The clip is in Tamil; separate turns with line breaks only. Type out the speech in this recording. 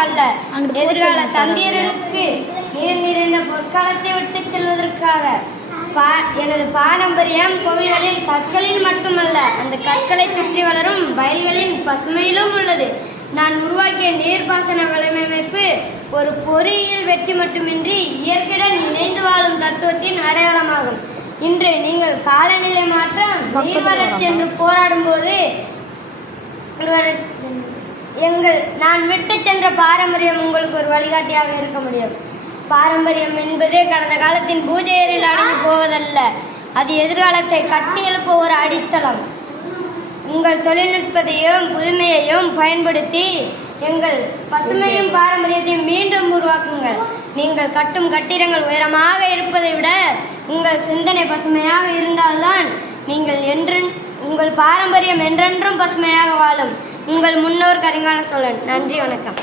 அல்ல எதிர்கால சந்தியர்களுக்கு நீர் நிறைந்த பொற்காலத்தை விட்டுச் செல்வதற்காக பா- எனது பாரம்பரியம் கோவில்களில் கற்களில் மட்டுமல்ல அந்த கற்களை சுற்றி வளரும் வயல்களின் பசுமையிலும் உள்ளது. நான் உருவாக்கிய நீர்ப்பாசன வலையமைப்பு ஒரு பொறியியல் வெற்றி மட்டுமின்றி இயற்கையுடன் இணைந்து வாழும் தத்துவத்தின் அடையாளமாகும். இன்று நீங்கள் காலநிலை மாற்றம் நீர் வறட்சி என்று போராடும் போது எங்கள் நான் விட்டு சென்ற பாரம்பரியம் உங்களுக்கு ஒரு வழிகாட்டியாக இருக்க முடியும். பாரம்பரியம் என்பதே கடந்த காலத்தின் பூஜையரில் அடங்கி போவதல்ல. அது எதிர்காலத்தை கட்டி எழுப்ப ஒரு அடித்தளம். உங்கள் தொழில்நுட்பத்தையும் புதுமையையும் பயன்படுத்தி எங்கள் பசுமையும் பாரம்பரியத்தையும் மீண்டும் உருவாக்குங்கள். நீங்கள் கட்டும் கட்டிடங்கள் உயரமாக இருப்பதை விட உங்கள் சிந்தனை பசுமையாக இருந்தால்தான் நீங்கள் என்றென் உங்கள் பாரம்பரியம் என்றென்றும் பசுமையாக வாழும். உங்கள் முன்னோர் கரிகால சோழன். நன்றி வணக்கம்.